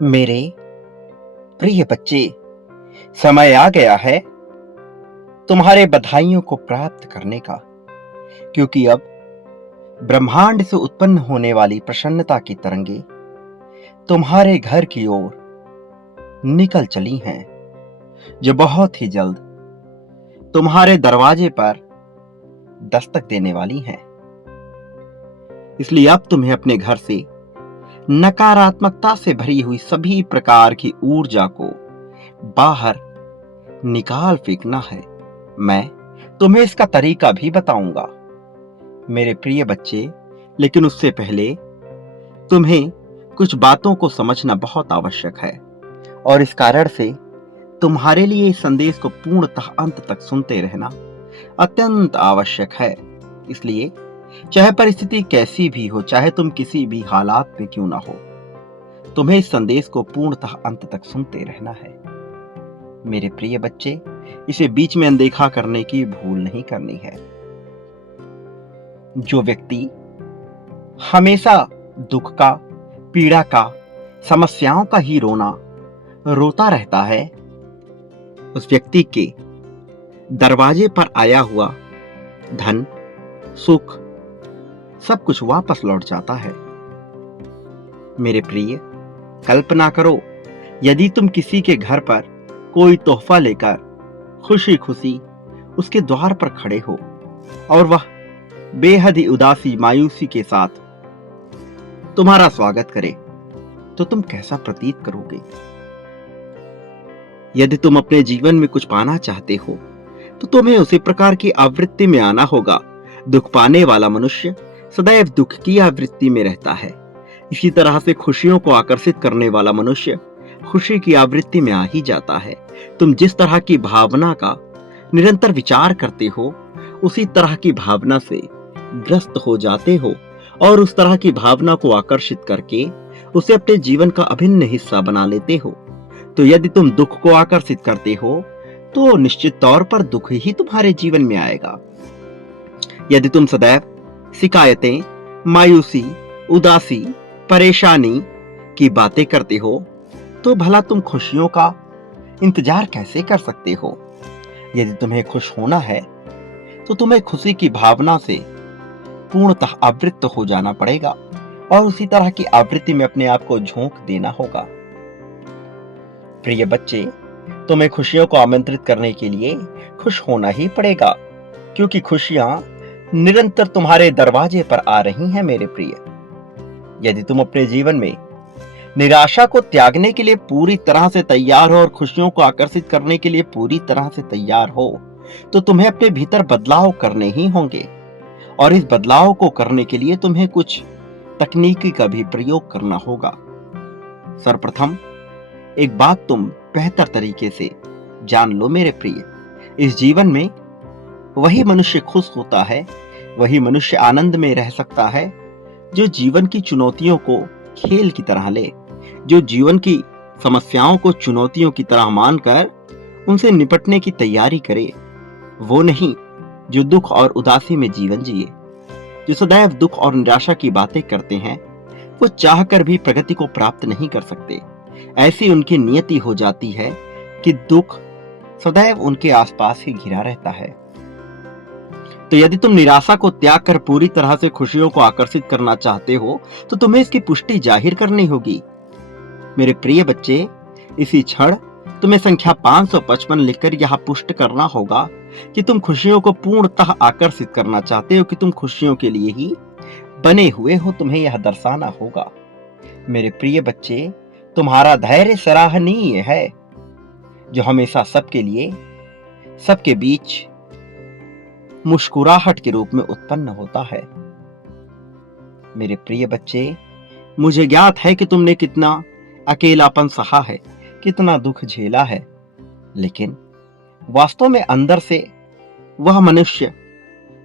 मेरे प्रिय बच्चे, समय आ गया है तुम्हारे बधाइयों को प्राप्त करने का, क्योंकि अब ब्रह्मांड से उत्पन्न होने वाली प्रसन्नता की तरंगे तुम्हारे घर की ओर निकल चली हैं, जो बहुत ही जल्द तुम्हारे दरवाजे पर दस्तक देने वाली हैं। इसलिए अब तुम्हें अपने घर से नकारात्मकता से भरी हुई सभी प्रकार की ऊर्जा को बाहर निकाल फेंकना है। मैं तुम्हें इसका तरीका भी बताऊंगा मेरे प्रिय बच्चे, लेकिन उससे पहले तुम्हें कुछ बातों को समझना बहुत आवश्यक है और इस कारण से तुम्हारे लिए इस संदेश को पूर्णतः अंत तक सुनते रहना अत्यंत आवश्यक है। इसलिए चाहे परिस्थिति कैसी भी हो, चाहे तुम किसी भी हालात में क्यों ना हो, तुम्हें इस संदेश को पूर्णतः अंत तक सुनते रहना है मेरे प्रिय बच्चे। इसे बीच में अनदेखा करने की भूल नहीं करनी है। जो व्यक्ति हमेशा दुख का, पीड़ा का, समस्याओं का ही रोता रहता है, उस व्यक्ति के दरवाजे पर आया हुआ धन, सुख, सब कुछ वापस लौट जाता है मेरे प्रिय। कल्पना करो, यदि तुम किसी के घर पर कोई तोहफा लेकर खुशी खुशी उसके द्वार पर खड़े हो और वह बेहद ही उदासी, मायूसी के साथ तुम्हारा स्वागत करे, तो तुम कैसा प्रतीत करोगे? यदि तुम अपने जीवन में कुछ पाना चाहते हो तो तुम्हें उसी प्रकार की आवृत्ति में आना होगा। दुख पाने वाला मनुष्य सदैव दुख की आवृत्ति में रहता है। इसी तरह से खुशियों को आकर्षित करने वाला मनुष्य खुशी की आवृत्ति में आ ही जाता है। तुम जिस तरह की भावना का निरंतर विचार करते हो, उसी तरह की भावना से ग्रस्त हो जाते हो और उस तरह की भावना को आकर्षित करके उसे अपने जीवन का अभिन्न हिस्सा बना लेते हो। तो यदि तुम दुख को आकर्षित करते हो तो निश्चित तौर पर दुख ही तुम्हारे जीवन में आएगा। यदि तुम सदैव शिकायतें, मायूसी, उदासी, परेशानी की बातें करते हो तो भला तुम खुशियों का इंतजार कैसे कर सकते हो? यदि तुम्हें खुश होना है तो तुम्हें खुशी की भावना से पूर्णतः आवृत्त हो जाना पड़ेगा और उसी तरह की आवृत्ति में अपने आप को झोंक देना होगा। प्रिय बच्चे, तुम्हें खुशियों को आमंत्रित करने के लिए खुश होना ही पड़ेगा, क्योंकि खुशियां निरंतर तुम्हारे दरवाजे पर आ रही हैं मेरे प्रिय। यदि तुम अपने जीवन में निराशा को त्यागने के लिए पूरी तरह से तैयार हो और खुशियों को आकर्षित करने के लिए पूरी तरह से तैयार हो, तो तुम्हें अपने भीतर बदलाव करने ही होंगे और इस बदलाव को करने के लिए तुम्हें कुछ तकनीकी का भी प्रयोग करना होगा। सर्वप्रथम एक बात तुम बेहतर तरीके से जान लो मेरे प्रिय, इस जीवन में वही मनुष्य खुश होता है, वही मनुष्य आनंद में रह सकता है जो जीवन की चुनौतियों को खेल की तरह ले, जो जीवन की समस्याओं को चुनौतियों की तरह मानकर उनसे निपटने की तैयारी करे। वो नहीं जो दुख और उदासी में जीवन जिए। जो सदैव दुख और निराशा की बातें करते हैं, वो चाहकर भी प्रगति को प्राप्त नहीं कर सकते। ऐसी उनकी नियति हो जाती है कि दुख सदैव उनके आसपास ही घिरा रहता है। तो यदि तुम निराशा को त्याग कर पूरी तरह से खुशियों को आकर्षित करना चाहते हो तो तुम्हें इसकी पुष्टि जाहिर करनी होगी मेरे प्रिय बच्चे। इसी क्षण तुम्हें संख्या 555 लिखकर यह पुष्ट करना होगा कि तुम खुशियों को पूर्णतः आकर्षित करना चाहते हो, कि तुम खुशियों के लिए ही बने हुए हो। तुम्हें यह दर्शाना होगा मेरे प्रिय बच्चे, तुम्हारा धैर्य सराहनीय है, जो हमेशा सबके लिए, सबके बीच मुस्कुराहट के रूप में उत्पन्न होता है। मेरे प्रिय बच्चे, मुझे ज्ञात है कि तुमने कितना अकेलापन सहा है, कितना दुख झेला है, लेकिन वास्तव में अंदर से वह मनुष्य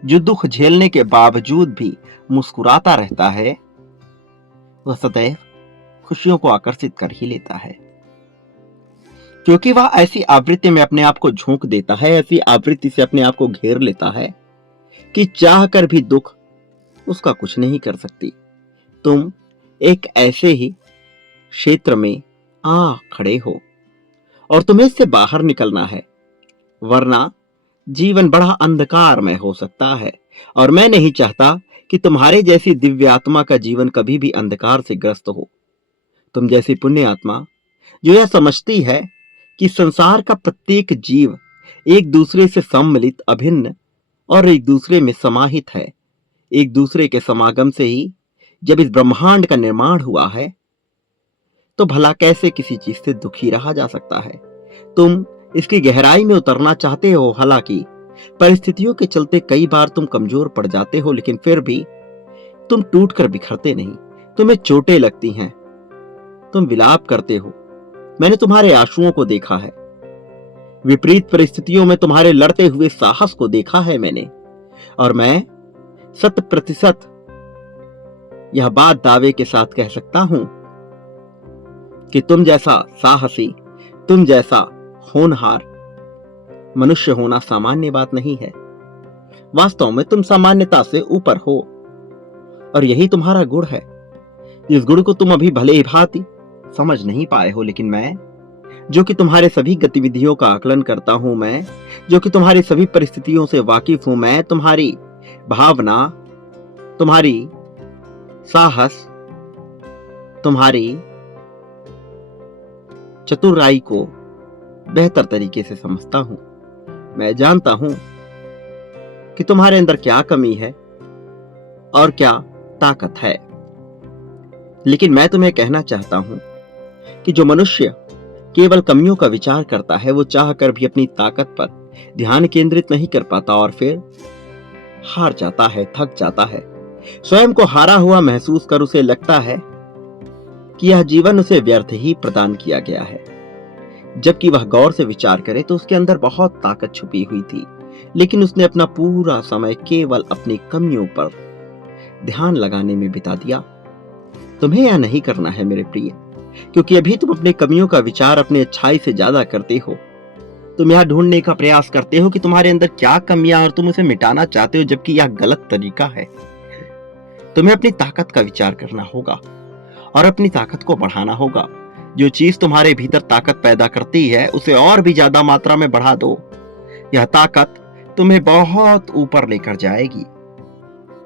जो दुख झेलने के बावजूद भी मुस्कुराता रहता है, वह सदैव खुशियों को आकर्षित कर ही लेता है, क्योंकि वह ऐसी आवृत्ति में अपने आप को झोंक देता है, ऐसी आवृत्ति से अपने आप को घेर लेता है कि चाह कर भी दुख उसका कुछ नहीं कर सकती। तुम एक ऐसे ही क्षेत्र में आ खड़े हो और तुम्हें इससे बाहर निकलना है, वरना जीवन बड़ा अंधकारमय हो सकता है। और मैं नहीं चाहता कि तुम्हारे जैसी दिव्य आत्मा का जीवन कभी भी अंधकार से ग्रस्त हो। तुम जैसी पुण्य आत्मा जो यह समझती है कि संसार का प्रत्येक जीव एक दूसरे से सम्मिलित, अभिन्न और एक दूसरे में समाहित है। एक दूसरे के समागम से ही जब इस ब्रह्मांड का निर्माण हुआ है, तो भला कैसे किसी चीज से दुखी रहा जा सकता है। तुम इसकी गहराई में उतरना चाहते हो, हालांकि परिस्थितियों के चलते कई बार तुम कमजोर पड़ जाते हो, लेकिन फिर भी तुम टूट कर बिखरते नहीं। तुम्हें चोटें लगती हैं, तुम विलाप करते हो। मैंने तुम्हारे आंसुओं को देखा है, विपरीत परिस्थितियों में तुम्हारे लड़ते हुए साहस को देखा है मैंने। और मैं 100% यह बात दावे के साथ कह सकता हूं कि तुम जैसा साहसी, तुम जैसा होनहार मनुष्य होना सामान्य बात नहीं है। वास्तव में तुम सामान्यता से ऊपर हो, और यही तुम्हारा गुण है। इस गुण को तुम अभी भले ही भांति समझ नहीं पाए हो, लेकिन मैं जो कि तुम्हारे सभी गतिविधियों का आकलन करता हूं, मैं जो कि तुम्हारी सभी परिस्थितियों से वाकिफ हूं, मैं तुम्हारी भावना, तुम्हारी साहस, तुम्हारी चतुराई को बेहतर तरीके से समझता हूं। मैं जानता हूं कि तुम्हारे अंदर क्या कमी है और क्या ताकत है। लेकिन मैं तुम्हें कहना चाहता हूं कि जो मनुष्य केवल कमियों का विचार करता है, वो चाहकर भी अपनी ताकत पर ध्यान केंद्रित नहीं कर पाता और फिर हार जाता है, थक जाता है। स्वयं को हारा हुआ महसूस कर उसे लगता है कि यह जीवन उसे व्यर्थ ही प्रदान किया गया है। जबकि वह गौर से विचार करे तो उसके अंदर बहुत ताकत छुपी हुई थी, लेकिन उसने अपना पूरा समय केवल अपनी कमियों पर ध्यान लगाने में बिता दिया। तुम्हें यह नहीं करना है मेरे प्रिय, क्योंकि अभी तुम अपनी कमियों का विचार अपनी अच्छाई से ज्यादा करते हो। तुम यह ढूंढने का प्रयास करते हो कि तुम्हारे अंदर क्या कमियां और तुम उसे मिटाना चाहते हो, जबकि यह गलत तरीका है। तुम्हें अपनी ताकत का विचार करना होगा और अपनी ताकत को बढ़ाना होगा। जो चीज तुम्हारे भीतर ताकत पैदा करती है, उसे और भी ज्यादा मात्रा में बढ़ा दो। यह ताकत तुम्हें बहुत ऊपर लेकर जाएगी।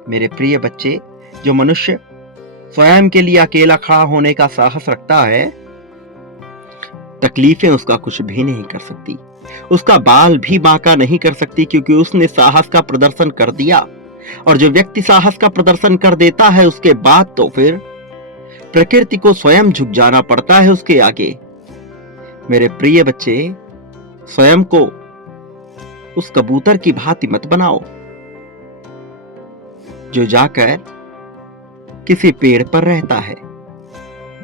मेरे प्रिय बच्चे, जो मनुष्य स्वयं के लिए अकेला खड़ा होने का साहस रखता है, तकलीफें उसका कुछ भी नहीं कर सकती, उसका बाल भी बांका नहीं कर सकती, क्योंकि उसने साहस का प्रदर्शन कर दिया। और जो व्यक्ति साहस का प्रदर्शन कर देता है, उसके बाद तो फिर प्रकृति को स्वयं झुक जाना पड़ता है उसके आगे। मेरे प्रिय बच्चे, स्वयं को उस कबूतर की भांति मत बनाओ जो जाकर किसी पेड़ पर रहता है,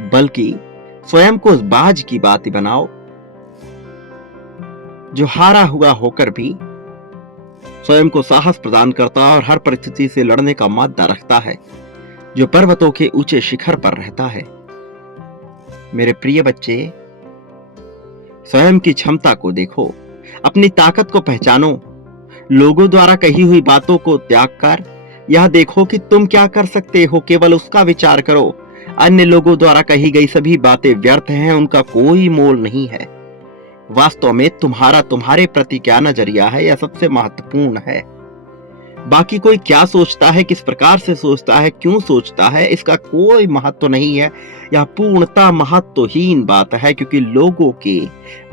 बल्कि स्वयं को उस बाज की भांति बनाओ जो हारा हुआ होकर भी स्वयं को साहस प्रदान करता है और हर परिस्थिति से लड़ने का मादा रखता है, जो पर्वतों के ऊंचे शिखर पर रहता है। मेरे प्रिय बच्चे, स्वयं की क्षमता को देखो, अपनी ताकत को पहचानो। लोगों द्वारा कही हुई बातों को त्याग कर यह देखो कि तुम क्या कर सकते हो, केवल उसका विचार करो। अन्य लोगों द्वारा कही गई सभी बातें व्यर्थ हैं, उनका कोई मोल नहीं है। वास्तव में तुम्हारा तुम्हारे प्रति क्या नजरिया है, यह सबसे महत्वपूर्ण है। बाकी कोई क्या सोचता है, किस प्रकार से सोचता है, क्यों सोचता है, इसका कोई महत्व नहीं है। यह पूर्णतः महत्वहीन बात है, क्योंकि लोगों के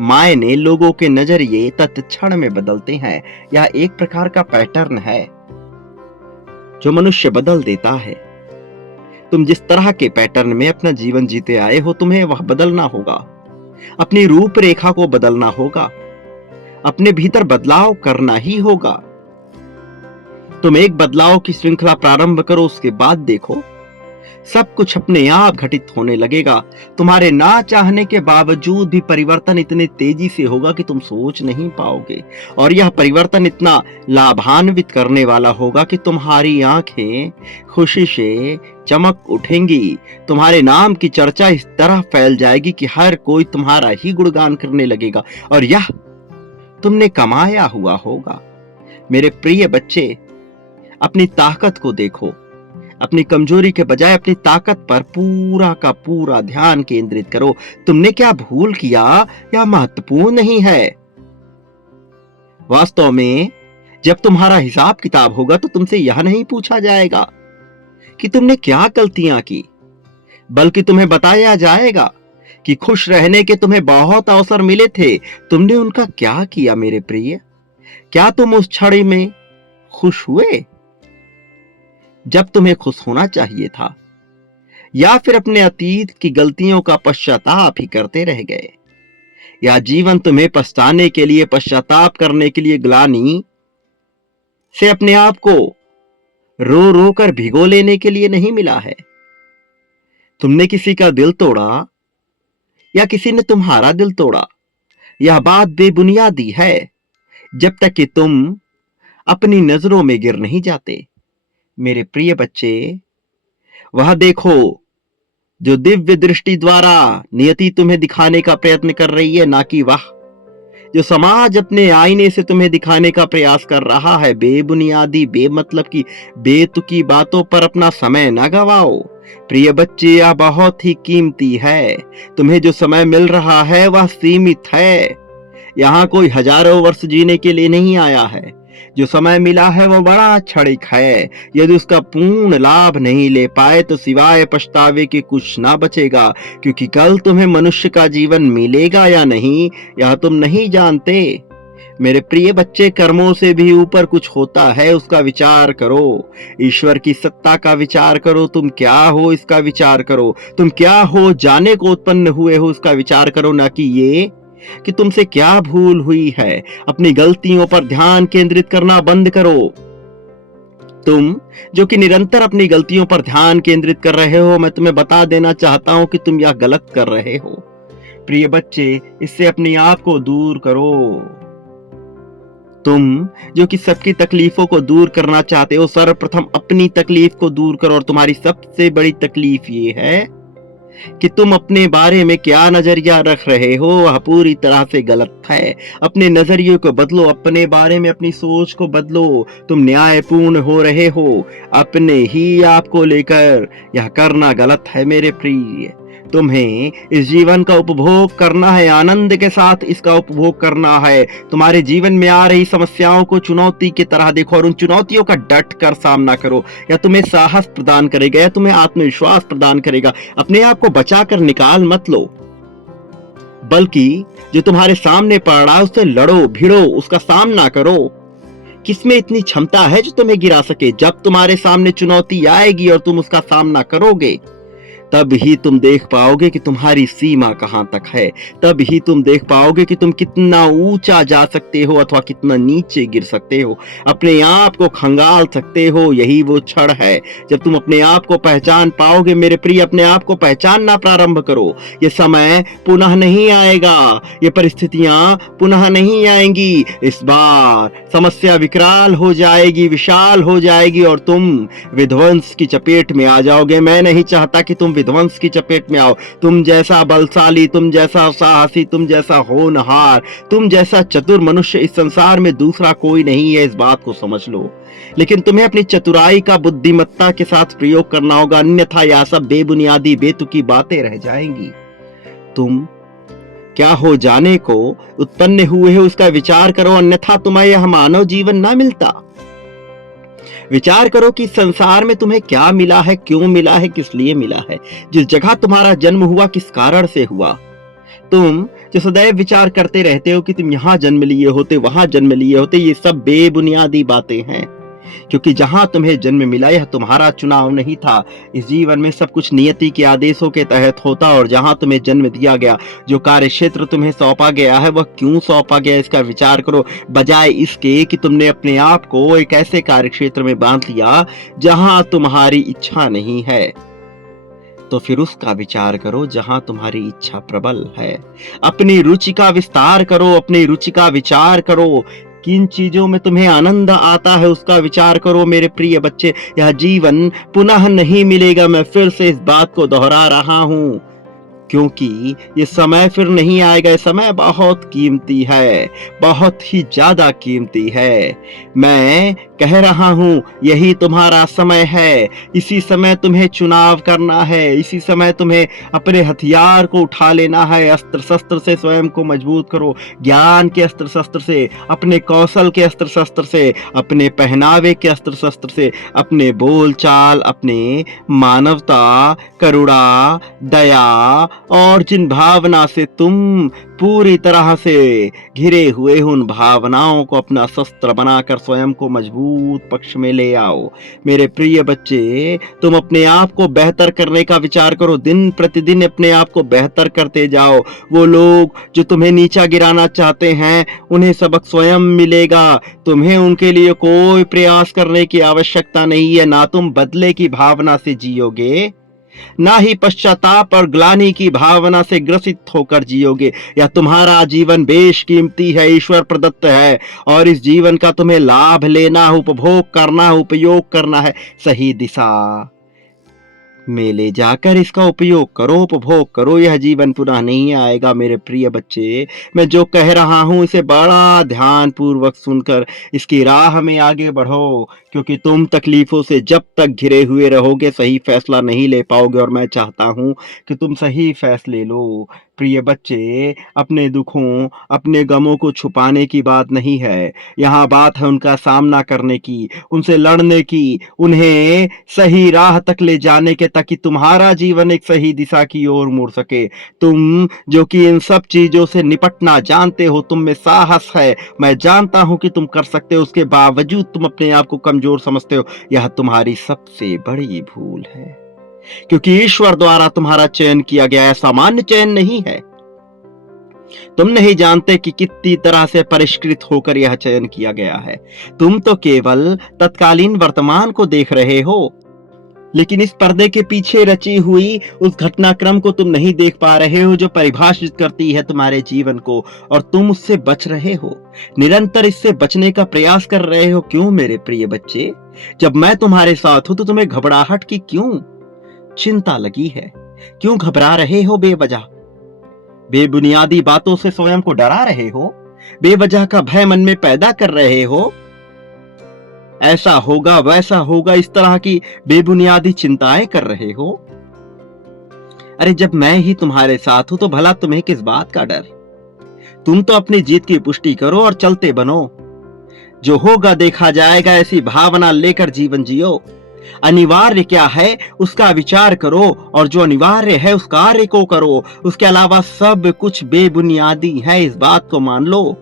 मायने, लोगों के नजरिए तत्क्षण में बदलते हैं। यह एक प्रकार का पैटर्न है जो मनुष्य बदल देता है। तुम जिस तरह के पैटर्न में अपना जीवन जीते आए हो, तुम्हें वह बदलना होगा। अपनी रूपरेखा को बदलना होगा, अपने भीतर बदलाव करना ही होगा। तुम एक बदलाव की श्रृंखला प्रारंभ करो, उसके बाद देखो सब कुछ अपने आप घटित होने लगेगा। तुम्हारे ना चाहने के बावजूद भी परिवर्तन इतने तेजी से होगा कि तुम सोच नहीं पाओगे। और यह परिवर्तन इतना लाभान्वित करने वाला होगा कि तुम्हारी आंखें खुशी से चमक उठेंगी। तुम्हारे नाम की चर्चा इस तरह फैल जाएगी कि हर कोई तुम्हारा ही गुणगान करने लगेगा, और यह तुमने कमाया हुआ होगा। मेरे प्रिय बच्चे, अपनी ताकत को देखो, अपनी कमजोरी के बजाय अपनी ताकत पर पूरा का पूरा ध्यान केंद्रित करो। तुमने क्या भूल किया या महत्वपूर्ण नहीं है। वास्तव में जब तुम्हारा हिसाब किताब होगा तो तुमसे यह नहीं पूछा जाएगा कि तुमने क्या गलतियां की, बल्कि तुम्हें बताया जाएगा कि खुश रहने के तुम्हें बहुत अवसर मिले थे, तुमने उनका क्या किया मेरे प्रिय। क्या तुम उस क्षण में खुश हुए जब तुम्हें खुश होना चाहिए था, या फिर अपने अतीत की गलतियों का पश्चाताप ही करते रह गए। या जीवन तुम्हें पछताने के लिए, पश्चाताप करने के लिए, ग्लानि से अपने आप को रो रो कर भिगो लेने के लिए नहीं मिला है। तुमने किसी का दिल तोड़ा या किसी ने तुम्हारा दिल तोड़ा, यह बात बेबुनियादी है जब तक कि तुम अपनी नजरों में गिर नहीं जाते। मेरे प्रिय बच्चे, वह देखो जो दिव्य दृष्टि द्वारा नियति तुम्हें दिखाने का प्रयत्न कर रही है, ना कि वह जो समाज अपने आईने से तुम्हें दिखाने का प्रयास कर रहा है। बेबुनियादी, बेमतलब की, बेतुकी बातों पर अपना समय न गवाओ। प्रिय बच्चे, यह बहुत ही कीमती है। तुम्हें जो समय मिल रहा है वह सीमित है। यहाँ कोई हजारों वर्ष जीने के लिए नहीं आया है। जो समय मिला है वो बड़ा क्षणिक है। यदि उसका पूर्ण लाभ नहीं ले पाए तो सिवाय पछतावे के कुछ ना बचेगा, क्योंकि कल तुम्हें मनुष्य का जीवन मिलेगा या नहीं यह तुम नहीं जानते। मेरे प्रिय बच्चे, कर्मों से भी ऊपर कुछ होता है, उसका विचार करो। ईश्वर की सत्ता का विचार करो। तुम क्या हो इसका विचार करो। तुम क्या हो जाने को उत्पन्न हुए हो उसका विचार करो, ना कि ये कि तुमसे क्या भूल हुई है। अपनी गलतियों पर ध्यान केंद्रित करना बंद करो। तुम जो कि निरंतर अपनी गलतियों पर ध्यान केंद्रित कर रहे हो, मैं तुम्हें बता देना चाहता हूं कि तुम यह गलत कर रहे हो। प्रिय बच्चे, इससे अपने आप को दूर करो। तुम जो कि सबकी तकलीफों को दूर करना चाहते हो, सर्वप्रथम अपनी तकलीफ को दूर करो। और तुम्हारी सबसे बड़ी तकलीफ ये है कि तुम अपने बारे में क्या नजरिया रख रहे हो, वह पूरी तरह से गलत है। अपने नजरिए को बदलो, अपने बारे में अपनी सोच को बदलो। तुम न्यायपूर्ण हो रहे हो, अपने ही आप को लेकर यह करना गलत है मेरे प्रिय। तुम्हें इस जीवन का उपभोग करना है, आनंद के साथ इसका उपभोग करना है। तुम्हारे जीवन में आ रही समस्याओं को चुनौती की तरह देखो और उन चुनौतियों का डट कर सामना करो। या तुम्हें साहस प्रदान करेगा, या तुम्हें आत्मविश्वास प्रदान करेगा। अपने आप को बचाकर निकाल मत लो, बल्कि जो तुम्हारे सामने पड़ रहा है उससे लड़ो, भिड़ो, उसका सामना करो। किसमें इतनी क्षमता है जो तुम्हें गिरा सके। जब तुम्हारे सामने चुनौती आएगी और तुम उसका सामना करोगे, तब ही तुम देख पाओगे कि तुम्हारी सीमा कहां तक है। तब ही तुम देख पाओगे कि तुम कितना ऊंचा जा सकते हो अथवा कितना नीचे गिर सकते हो, अपने आप को खंगाल सकते हो। यही वो क्षण है जब तुम अपने आप को पहचान पाओगे। मेरे प्रिय, अपने आप को पहचानना प्रारंभ करो। ये समय पुनः नहीं आएगा, ये परिस्थितियां पुनः नहीं आएंगी। इस बार समस्या विकराल हो जाएगी, विशाल हो जाएगी और तुम विध्वंस की चपेट में आ जाओगे। मैं नहीं चाहता कि तुम विध्वंस की चपेट में आओ। तुम जैसा बलशाली, तुम जैसा साहसी, तुम जैसा होनहार, तुम जैसा चतुर मनुष्य इस संसार में दूसरा कोई नहीं है, इस बात को समझ लो। लेकिन तुम्हें अपनी चतुराई का बुद्धिमत्ता के साथ प्रयोग करना होगा, अन्यथा यह सब बेबुनियादी, बेतुकी बातें रह जाएंगी। तुम क्या हो जाने को उत्पन्न हुए हो उसका विचार करो, अन्यथा तुम्हें यह मानव जीवन ना मिलता। विचार करो कि संसार में तुम्हें क्या मिला है, क्यों मिला है, किस लिए मिला है। जिस जगह तुम्हारा जन्म हुआ, किस कारण से हुआ। तुम जो सदैव विचार करते रहते हो कि तुम यहां जन्म लिए होते, वहां जन्म लिए होते, ये सब बेबुनियादी बातें हैं। क्योंकि जहां तुम्हें जन्म मिला यह तुम्हारा चुनाव नहीं था। इस जीवन में सब कुछ नियति के आदेशों के तहत होता। और जहां तुम्हें जन्म दिया गया, जो कार्य क्षेत्र तुम्हें सौंपा गया है, वह क्यों सौंपा गया इसका विचार करो, बजाय इसके कि तुमने अपने आप को एक ऐसे कार्य क्षेत्र में बांध लिया जहां तुम्हारी इच्छा नहीं है। तो फिर उसका विचार करो जहां तुम्हारी इच्छा प्रबल है। अपनी रुचि का विस्तार करो, अपनी रुचि का विचार करो। किन चीजों में तुम्हें आनंद आता है उसका विचार करो। मेरे प्रिय बच्चे, यह जीवन पुनः नहीं मिलेगा। मैं फिर से इस बात को दोहरा रहा हूं। क्योंकि ये समय फिर नहीं आएगा। ये समय बहुत कीमती है, बहुत ही ज्यादा कीमती है। मैं कह रहा हूं यही तुम्हारा समय है। इसी समय तुम्हें चुनाव करना है। इसी समय तुम्हें अपने हथियार को उठा लेना है। अस्त्र शस्त्र से स्वयं को मजबूत करो, ज्ञान के अस्त्र शस्त्र से, अपने कौशल के अस्त्र शस्त्र से, अपने पहनावे के अस्त्र शस्त्र से, अपने बोल चाल, अपने मानवता, करुणा, दया और जिन भावना से तुम पूरी तरह से घिरे हुए हो, उन भावनाओं को अपना शस्त्र बनाकर स्वयं को मजबूत पक्ष में ले आओ। मेरे प्रिय बच्चे, तुम अपने आप को बेहतर करने का विचार करो। दिन प्रतिदिन अपने आप को बेहतर करते जाओ। वो लोग जो तुम्हें नीचा गिराना चाहते हैं, उन्हें सबक स्वयं मिलेगा। तुम्हें उनके लिए कोई प्रयास करने की आवश्यकता नहीं है। ना तुम बदले की भावना से जियोगे, ना ही पश्चाताप और ग्लानि की भावना से ग्रसित होकर जियोगे। या तुम्हारा जीवन बेशकीमती है, ईश्वर प्रदत्त है, और इस जीवन का तुम्हें लाभ लेना, उपभोग करना, उपयोग करना है। सही दिशा में ले जाकर इसका उपयोग करो, उपभोग करो। यह जीवन पुनः नहीं आएगा। मेरे प्रिय बच्चे, मैं जो कह रहा हूं इसे बड़ा ध्यान पूर्वक सुनकर इसकी राह में आगे बढ़ो, क्योंकि तुम तकलीफों से जब तक घिरे हुए रहोगे सही फैसला नहीं ले पाओगे। और मैं चाहता हूं कि तुम सही फैसले लो। प्रिय बच्चे, अपने दुखों, अपने गमों को छुपाने की बात नहीं है। यहाँ बात है उनका सामना करने की, उनसे लड़ने की, उन्हें सही राह तक ले जाने के, ताकि तुम्हारा जीवन एक सही दिशा की ओर मुड़ सके। तुम जो कि इन सब चीजों से निपटना जानते हो, तुम में साहस है, मैं जानता हूं कि तुम कर सकते हो, उसके बावजूद तुम अपने आप को कमजोर समझते हो। यह तुम्हारी सबसे बड़ी भूल है, क्योंकि ईश्वर द्वारा तुम्हारा चयन किया गया है, सामान्य चयन नहीं है। तुम नहीं जानते कि कितनी तरह से परिष्कृत होकर यह चयन किया गया है। तुम तो केवल तत्कालीन वर्तमान को देख रहे हो, लेकिन इस पर्दे के पीछे रची हुई उस घटनाक्रम को तुम नहीं देख पा रहे हो, जो परिभाषित करती है तुम्हारे जीवन को, और तुम उससे बच रहे हो। निरंतर इससे बचने का प्रयास कर रहे हो। क्यों मेरे प्रिय बच्चे? जब मैं तुम्हारे साथ हूं तो तुम्हें घबराहट की क्यों चिंता लगी है? क्यों घबरा रहे हो बेवजह? बेबुनियादी बातों से स्वयं को डरा रहे हो, बेवजह का भय मन में पैदा कर रहे हो। ऐसा होगा, वैसा होगा, इस तरह की बेबुनियादी चिंताएं कर रहे हो। अरे जब मैं ही तुम्हारे साथ हूं तो भला तुम्हें किस बात का डर? तुम तो अपनी जीत की पुष्टि करो और चलते बनो। जो होगा देखा जाएगा, ऐसी भावना लेकर जीवन जियो। अनिवार्य क्या है उसका विचार करो, और जो अनिवार्य है उस कार्य को करो। उसके अलावा सब कुछ बेबुनियादी है, इस बात को मान लो।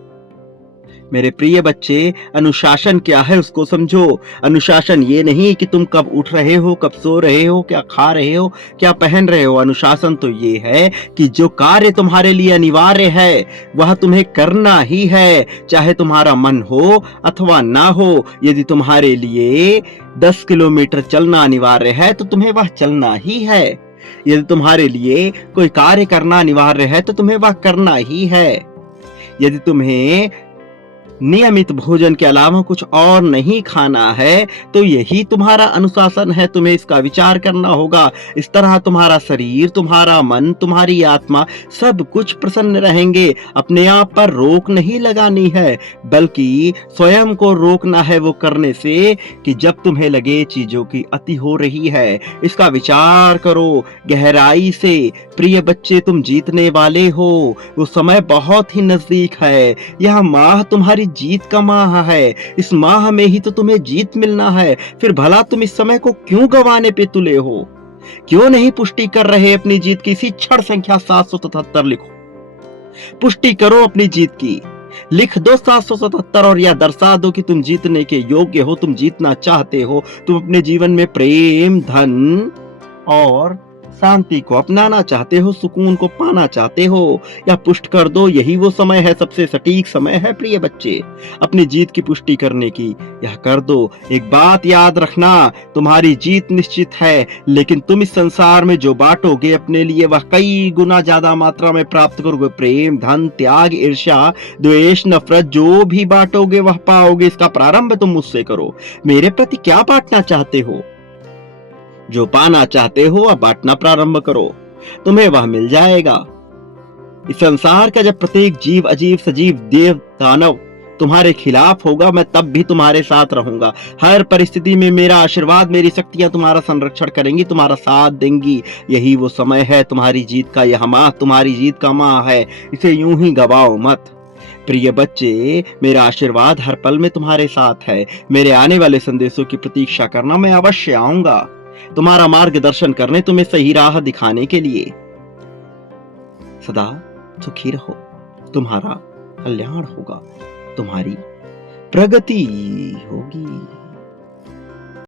मेरे प्रिय बच्चे, अनुशासन क्या है उसको समझो। अनुशासन ये नहीं कि तुम कब उठ रहे हो, कब सो रहे हो, क्या खा रहे हो, क्या पहन रहे हो। अनुशासन तो ये है कि जो कार्य तुम्हारे लिए अनिवार्य है वह तुम्हें करना ही है, चाहे तुम्हारा मन हो अथवा ना हो। यदि तुम्हारे लिए 10 किलोमीटर चलना अनिवार्य है तो तुम्हें वह चलना ही है। यदि तुम्हारे लिए कोई कार्य करना अनिवार्य है तो तुम्हें वह करना ही है। यदि तुम्हें नियमित भोजन के अलावा कुछ और नहीं खाना है तो यही तुम्हारा अनुशासन है। तुम्हें इसका विचार करना होगा। इस तरह तुम्हारा शरीर, तुम्हारा मन, तुम्हारी आत्मा सब कुछ प्रसन्न रहेंगे। अपने आप पर रोक नहीं लगानी है, बल्कि स्वयं को रोकना है वो करने से कि जब तुम्हें लगे चीजों की अति हो रही है। इसका विचार करो गहराई से। प्रिय बच्चे, तुम जीतने वाले हो। वो समय बहुत ही नजदीक है। यह माह तुम्हारी जीत का माह है। इस माह में ही तो तुम्हें जीत मिलना है। फिर भला तुम इस समय को क्यों गंवाने पे तुले हो? क्यों नहीं पुष्टि कर रहे अपनी जीत की? इसी क्षण संख्या 777 लिखो, पुष्टि करो अपनी जीत की। लिख दो 777 और यह दर्शा दो कि तुम जीतने के योग्य हो, तुम जीतना चाहते हो। तुम अपने जीवन में प्रेम, धन और शांति को अपनाना चाहते हो, सुकून को पाना चाहते हो। या पुष्ट कर दो, यही वो समय है, सबसे सटीक समय है प्रिय बच्चे अपनी जीत की पुष्टि करने की। यह कर दो। एक बात याद रखना, तुम्हारी जीत निश्चित है, लेकिन तुम इस संसार में जो बांटोगे अपने लिए वह कई गुना ज्यादा मात्रा में प्राप्त करोगे। प्रेम, धन, त्याग, ईर्ष्या, द्वेष, नफरत, जो भी बांटोगे वह पाओगे। इसका प्रारंभ तुम मुझसे करो। मेरे प्रति क्या बांटना चाहते हो? जो पाना चाहते हो वह बांटना प्रारंभ करो। तुम्हें वह मिल जाएगा। इस संसार का जब प्रत्येक जीव, अजीब सजीव, देव दानव तुम्हारे खिलाफ होगा, मैं तब भी तुम्हारे साथ रहूंगा। हर परिस्थिति में मेरा आशीर्वाद, मेरी शक्तियां तुम्हारा संरक्षण करेंगी, तुम्हारा साथ देंगी। यही वो समय है, तुम्हारी जीत का यह माह तुम्हारी जीत का माह है, इसे यूं ही गवाओ मत। प्रिय बच्चे, मेरा आशीर्वाद हर पल में तुम्हारे साथ है। मेरे आने वाले संदेशों की प्रतीक्षा करना, मैं अवश्य आऊंगा तुम्हारा मार्गदर्शन करने, तुम्हें सही राह दिखाने के लिए। सदा सुखी रहो, तुम्हारा कल्याण होगा, तुम्हारी प्रगति होगी।